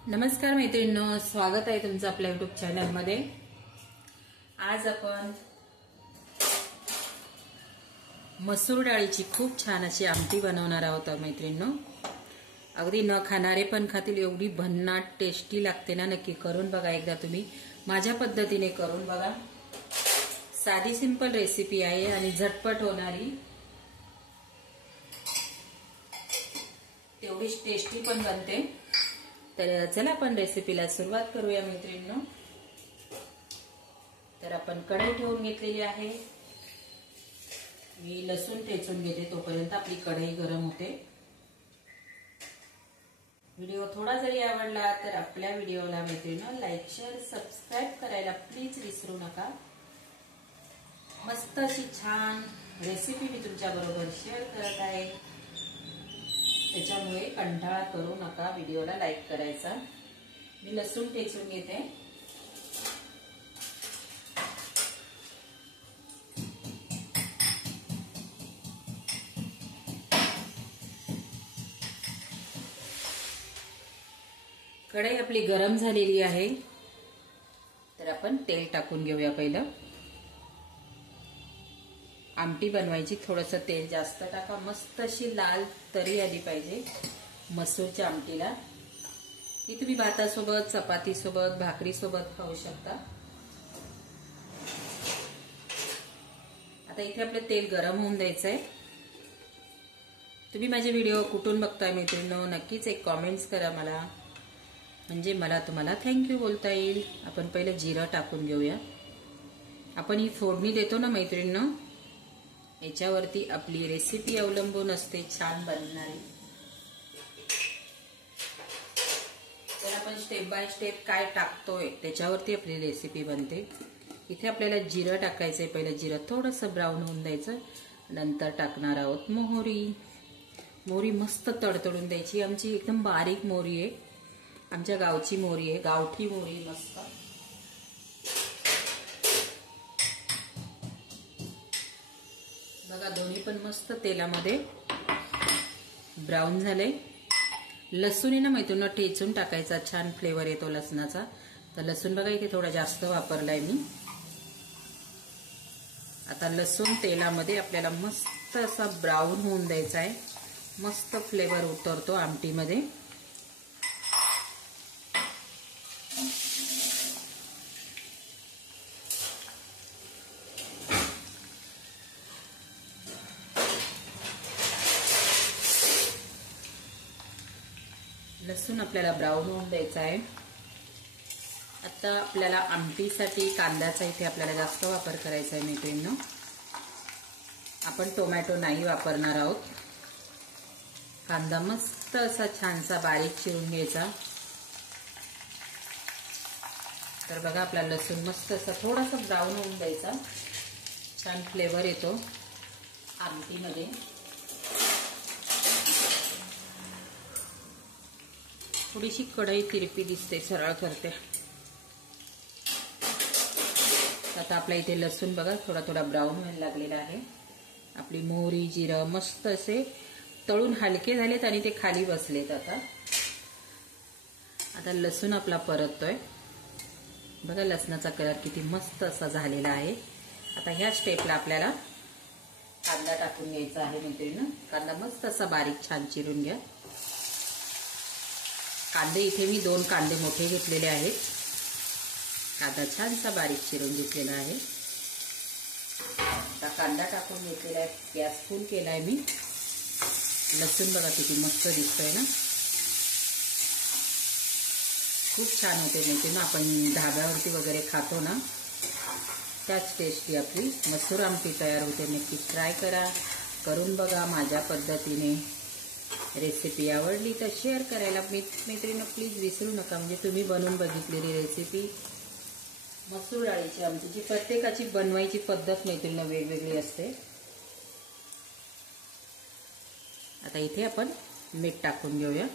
नमस्कार मैत्रिणींनो, स्वागत आहे तुमचं आपल्या YouTube चॅनल मध्ये। आज आपण मसूर डाळीची खूप छान अशी आमटी बनवणार आहोत मैत्रिणींनो। अगदी न खाणारे पण खातील एवढी भन्नाट टेस्टी लागते ना। नक्की करून बघा एकदा, तुम्ही माझ्या पद्धतीने करून बघा। साधी सिंपल रेसिपी आहे आणि झटपट होणारी, तेवढीच टेस्टी पण बनते। तर चला आपण रेसिपीला सुरुवात करूया मैत्रिणींनो। तर आपण कढई ठेवून घेतलेली आहे। मी लसूण ठेचून घेते, तोपर्यंत आपली कढई गरम होते। व्हिडिओ थोडा जरी आवडला तर आपल्या व्हिडिओला मैत्रिणींनो लाईक शेअर सबस्क्राइब करायला प्लीज विसरू नका। मस्त अशी छान रेसिपी मी तुमच्या बरोबर शेअर करत आहे, त्याच्यामुळे कंटाळा करू नका व्हिडिओला लाईक करायचा। मी लसूण ठेचून घेते। कढई आपली गरम झालेली आहे, तर आपण तेल टाकून घेऊया। पहिलं आमटी बनवायची, थोडंसं तेल जास्त टाका। मस्त अशी लाल तरी आली पाहिजे मसूरच्या आमटीला। ही तुम्ही भातासोबत, चपाती सोबत, भाकरी सोबत खाऊ शकता। आता इथे आपलं तेल गरम होऊन द्यायचंय। तुम्ही माझे व्हिडिओ कुठून बघताय मैत्रिणींनो, नक्कीच एक कमेंट्स करा मला, म्हणजे मला तुम्हाला थँक्यू बोलता येईल। आपण पहिलं जिरं टाकून घेऊया। आपण ही फोडणी देतो ना मैत्रिणींनो, याच्यावरती आपली रेसिपी अवलंबून असते छान बनणारी। तर आपण स्टेप बाय स्टेप काय टाकतोय त्याच्यावरती आपली रेसिपी बनते। इथे आपल्याला जिरं टाकायचंय। पहिलं जिरं थोडंसं ब्राऊन होऊन द्यायचं, नंतर टाकणार आहोत मोहरी। मोहरी मस्त तडतडून द्यायची। आमची एकदम बारीक मोहरी आहे, आमच्या गावची मोहरी आहे, गावठी मोहरी मस्त। बघा दोन्ही पण मस्त तेलामध्ये ब्राऊन झाले। लसूण आहे ना मैत्रिणींनो ठेचून टाकायचा, छान फ्लेवर येतो लसणाचा। तर लसूण बघा इथे थोडा जास्त वापरलाय मी। आता लसूण तेलामध्ये आपल्याला मस्त असा ब्राऊन होऊन द्यायचा आहे, मस्त फ्लेवर उतरतो आमटीमध्ये। लसूण आपल्याला ब्राऊन होऊन द्यायचा आहे। आता आपल्याला आमटीसाठी कांद्याचा इथे आपल्याला जास्त वापर करायचा आहे मैत्रिणींनो। आपण टोमॅटो नाही वापरणार आहोत। कांदा मस्त असा छानसा बारीक चिरून घ्यायचा। तर बघा आपला लसूण मस्त असा थोडासा ब्राऊन होऊन द्यायचा, छान फ्लेवर येतो आमटीमध्ये। थोडीशी कढई तिरपी दिसते, सरळ करते। आता आपल्या इथे लसूण बघा थोडा थोडा ब्राऊन व्हायला लागलेला आहे। आपली मोहरी जिरं मस्त असे तळून हलके झालेत आणि ते खाली बसलेत। आता लसूण आपला परततोय। बघा लसणाचा कलर किती मस्त असा झालेला आहे। आता ह्या स्टेपला आपल्याला कांदा टाकून घ्यायचा आहे मैत्रिणींनो। कांदा मस्त असा बारीक छान चिरून घ्या। कांदे इथे मी 2 कांदे मोठे घेतलेले आहेत। कांदा छानसा बारीक चिरून घेतलेला आहे। आता कांदा टाकून घेतलेला आहे, गॅस फुल केलाय मी। लसूण बघा किती मस्त दिसतोय ना, खूप छान होते मैत्रिणींनो। आपण ढाब्यावरती वगैरे खातो ना, त्याच टेस्टी आपली मसूर आमटी तयार होते। नक्की ट्राय करा, करून बघा माझ्या पद्धतीने। रेसिपी आवडली तर शेअर करायला मैत्रिणींनो प्लीज विसरू नका, म्हणजे तुम्ही बनवून बघितलेली रेसिपी मसूर डाळीची आमटीची। प्रत्येकाची बनवायची पद्धत मैत्रिणींनो वेगवेगळी असते। आता इथे आपण मीठ टाकून घेऊया।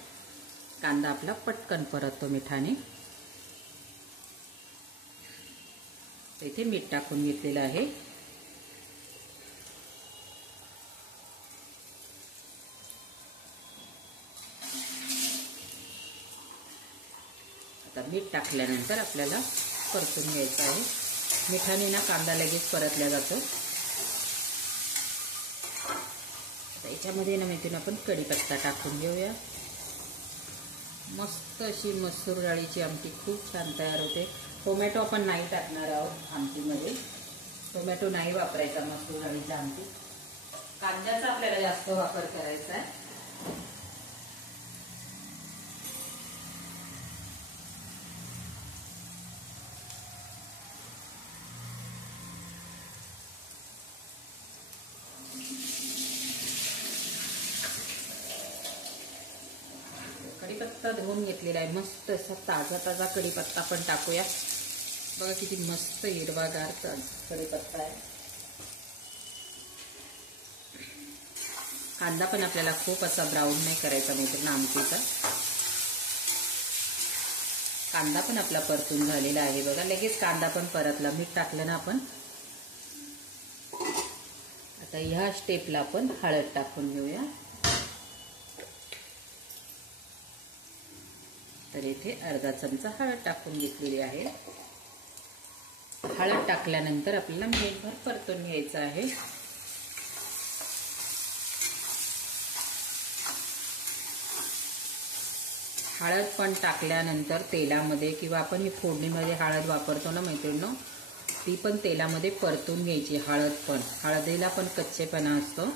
कांदा आपला पटकन परततो मिठाने। इथे मीठ टाकून घेतलेलं आहे। आता मीठ टाकल्यानंतर आपल्याला परतून घ्यायचं आहे. मिठाने ना कांदा लगेच परतला जातो. आता याच्यामध्ये ना मैत्रीण आपण कढीपत्ता टाकून घेऊया. मस्त अशी मसूर डाळीची आमटी खूप छान तयार होते. टोमॅटो आपण नाही टाकणार आहोत आमटीमध्ये. टोमॅटो नाही वापरायचा मसूर डाळीच्या आमटीत. कांद्याचा आपल्याला जास्त वापर करायचा आहे. कढीपत्ता धुवून घेतलेला आहे. मस्त असा ताजा ताजा कढीपत्ता पण टाकूया. बघा किती मस्त हिरवागार कढीपत्ता आहे. कांदा पण आपल्याला खूप असा ब्राऊन नाही करायचा मैत्रीण आमटीचा. कांदा पण आपला परतून झालेला आहे बघा. लगेच कांदा पण परतला, मीठ टाकलं ना आपण. आता ह्या स्टेपला आपण हळद टाकून घेऊया. तर इथे अर्धा चमचा हळद टाकून घेतलेली आहे. हळद टाकल्यानंतर आपल्याला मिनिटभर परतून घ्यायचं आहे. हळद पण टाकल्यानंतर तेलामध्ये किंवा आपण ही फोडणीमध्ये हळद वापरतो ना मैत्रिणींनो, ती पण तेलामध्ये परतून घ्यायची. हळदीला पण कच्चेपणा असतो.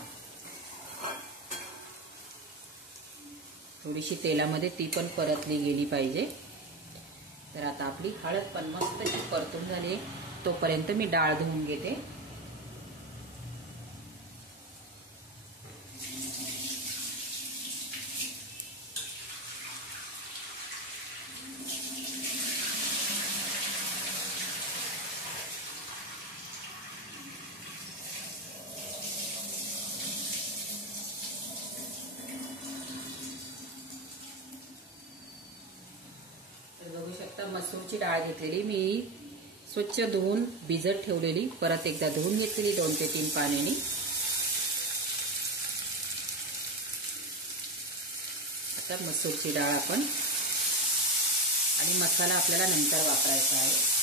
थोडीशी तेलामध्ये ती पण परतली गेली पाहिजे. तर आता आपली हळद पण मस्त अशी परतून झाली. तोपर्यंत मी डाळ धुवून घेते. बघू शकता मसूरची डाळ घेतलेली मी स्वच्छ धुवून भिजत ठेवलेली, परत एकदा धुवून घेतलेली 2 ते 3 पाण्याने. आता मसूरची डाळ आपण आणि मसाला आपल्याला नंतर वापरायचा आहे.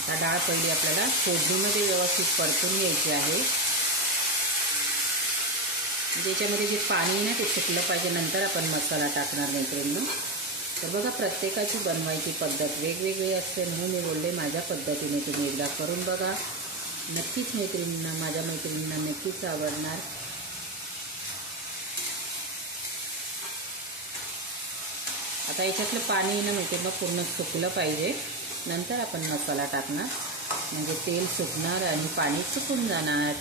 आता डाळ पहिली आपल्याला फोडणीमध्ये व्यवस्थित परतून घ्यायची आहे. ज्याच्यामध्ये जे पाणी आहे ना ते सुकलं पाहिजे. नंतर आपण मसाला टाकणार मैत्रिणींनो. तर बघा प्रत्येकाची बनवायची पद्धत वेगवेगळी असते, म्हणून मी बोलले माझ्या पद्धतीने तुम्ही एकदा करून बघा. नक्कीच मैत्रिणींना, माझ्या मैत्रिणींना नक्कीच आवडणार. आता याच्यातलं पाणी ना मैत्रिणींना पूर्ण सुकलं पाहिजे. नंतर आपण मसाला टाकणार, म्हणजे तेल सुकणार आणि पाणी सुकून जाणार.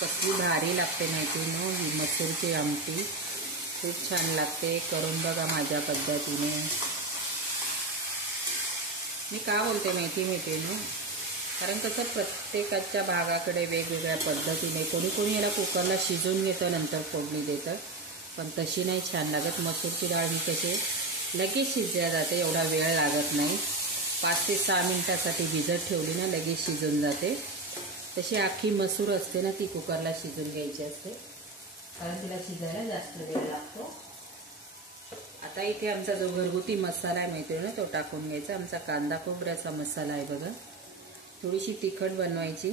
कसली भारी लागते मैत्रिणींनो ही मसूरची आमटी. खूप छान लागते. करून बघा माझ्या पद्धतीने. मी का बोलते माहिती मैत्रिणींनो, कारण कसं प्रत्येकाच्या भागाकडे वेगवेगळ्या पद्धतीने, कोणी कोणी याला कुकरला शिजवून घेतं नंतर फोडणी देतं, पण तशी नाही छान लागत. मसूरची डाळ ही कशी लगेच शिजल्या जाते, एवढा वेळ लागत नाही. 5 ते 6 मिनिटासाठी भिजत ठेवली ना लगेच शिजून जाते. तशी अख्खी मसूर असते ना ती कुकरला शिजून घ्यायची असते, कारण तिला शिजायला जास्त वेळ लागतो. आता इथे आमचा जो घरगुती मसाला आहे मैत्रिणी तो टाकून घ्यायचा. आमचा कांदा खोबऱ्याचा मसाला आहे बघा. थोडीशी तिखट बनवायची.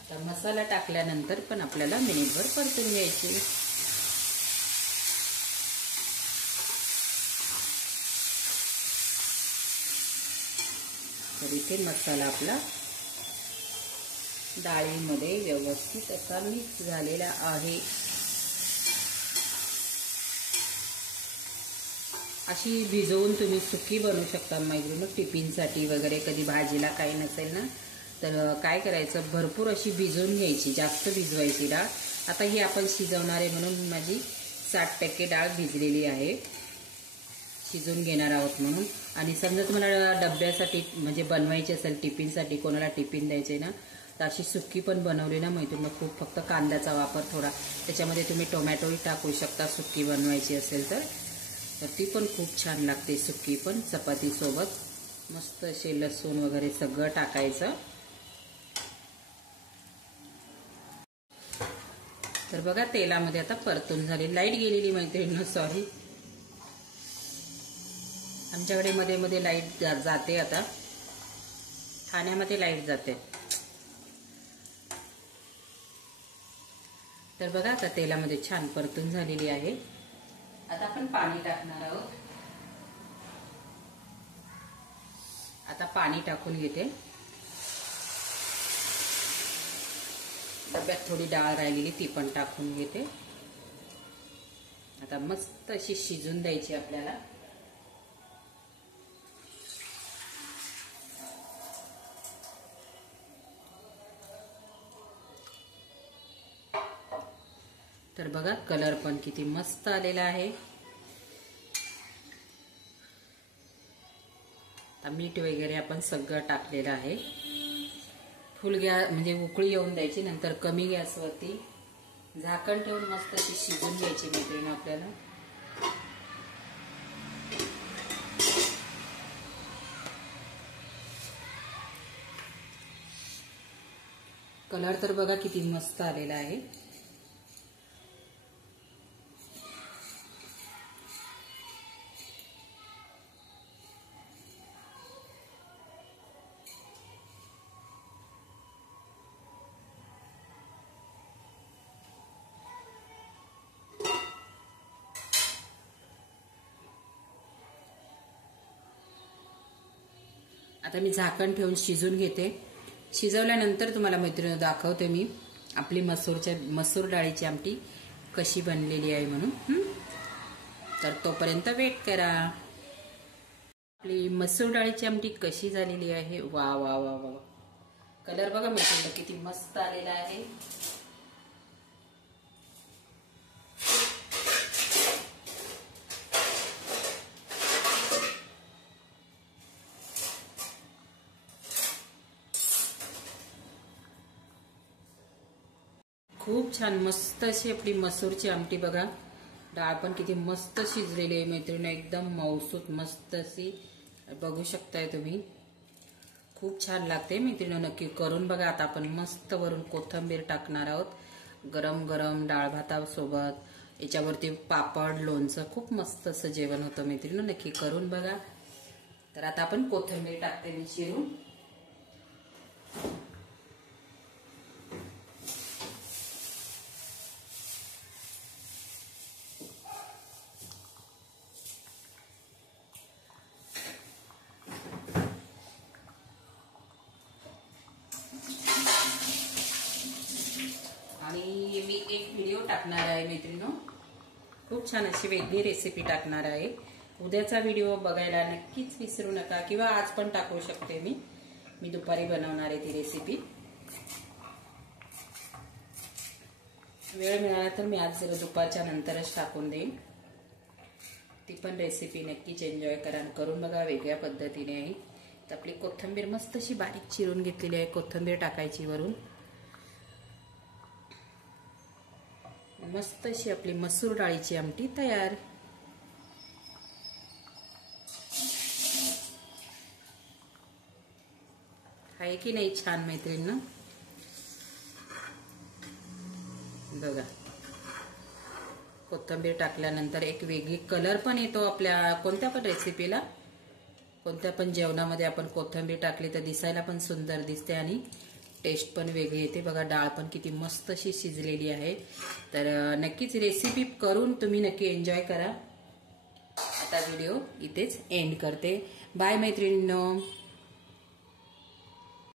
आता मसाला टाकल्यानंतर पण आपल्याला मिनिटभर परतून घ्यायची. तर इथे मसाला आपला डाळीमध्ये व्यवस्थित असा मिक्स झालेला आहे. अशी भिजवून तुम्ही सुकी बनवू शकता मैत्रिणी, टिफिनसाठी वगैरे. कधी भाजीला काही नसेल ना तर काय करायचं, भरपूर अशी भिजवून घ्यायची, जास्त भिजवायची डाळ. आता ही आपण शिजवणार आहे म्हणून माझी 60% डाळ भिजलेली आहे, शिजवून घेणार आहोत म्हणून. आणि समजा तुम्हाला डब्यासाठी म्हणजे बनवायची असेल, टिफिनसाठी कोणाला टिफिन द्यायचे ना, तर अशी सुक्की पण बनवली ना मैत्रिणी, खूप फक्त कांद्याचा वापर थोडा, त्याच्यामध्ये तुम्ही टोमॅटोही टाकू शकता सुक्की बनवायची असेल तर ती पण खूप छान लागते सुक्की पण चपातीसोबत. मस्त असे लसूण वगैरे सगळं टाकायचं. तर बघा तेलामध्ये आता परतून झाली. लाईट गेलेली मैत्रिणी, सॉरी, आमच्याकडे मध्ये मध्ये लाईट जाते. आता ठाण्यामध्ये लाईट जाते. तर बघा आता तेलामध्ये छान परतून झालेली आहे. आता आपण पाणी टाकणार आहोत. आता पाणी टाकून घेते. डब्यात थोडी डाळ राहिलेली ती पण टाकून घेते. आता मस्त अशी शिजून द्यायची आपल्याला. तर बघा कलर पण किती मस्त आलेला आहे. आता मीठ वगैरे आपण सगळं टाकलेलं आहे. फुल गॅस म्हणजे उकळी येऊन द्यायची, नंतर कमी गॅसवरती झाकण ठेवून मस्त अशी शिजून घ्यायची मैत्रिणी आपल्याला. कलर तर बघा किती मस्त आलेला आहे. आता मी झाकण ठेवून शिजून घेते. शिजवल्यानंतर तुम्हाला मैत्रिणी दाखवते मी आपली मसूर डाळीची आमटी कशी बनलेली आहे म्हणून. तर तोपर्यंत वेट करा. आपली मसूर डाळीची आमटी कशी झालेली आहे. वा वा वा वा, कलर बघा मैत्रिणी किती मस्त आलेला आहे. खूप छान मस्त अशी आपली मसूरची आमटी बघा. डाळ पण किती मस्त शिजलेली आहे मैत्रिणी, एकदम मऊसूत मस्त अशी बघू शकताय तुम्ही. खूप छान लागते मैत्रिणी, नक्की करून बघा. आता आपण मस्त वरून कोथिंबीर टाकणार आहोत. गरम गरम डाळ भातासोबत याच्यावरती पापड लोणचं खूप मस्त असं जेवण होतं मैत्रिणी, नक्की करून बघा. तर आता आपण कोथिंबीर टाकते मी चिरून. आणि मी एक व्हिडिओ टाकणार आहे मैत्रिणींनो, खूप छान अशी वेगळी रेसिपी टाकणार आहे. उद्याचा व्हिडिओ बघायला नक्कीच विसरू नका, किंवा आज पण टाकू शकते मी दुपारी बनवणार आहे ती रेसिपी. वेळ मिळाला तर मी आज दुपारच्या नंतरच टाकून देईन. ती पण रेसिपी नक्कीच एन्जॉय करा, करून बघा, वेगळ्या पद्धतीने आहे. तर आपली कोथिंबीर मस्त अशी बारीक चिरून घेतलेली आहे. कोथिंबीर टाकायची वरून. मस्त अशी आपली मसूर डाळीची आमटी तयार. आहे की नाही छान मैत्रिणींनो, बघा. कोथिंबीर टाकल्यानंतर एक वेगळी कलर पण येतो आपल्या कोणत्या पण रेसिपीला, कोणत्या पण जेवणामध्ये आपण कोथिंबीर टाकली तर दिसायला पण सुंदर दिसते आणि टेस्ट पण वेगळी येते. बघा डाळ पण किती मस्त अशी शिजलेली आहे. तर नक्कीच रेसिपी करून तुम्ही नक्की एन्जॉय करा. आता व्हिडिओ इथेच एंड करते. बाय मैत्रिणींनो.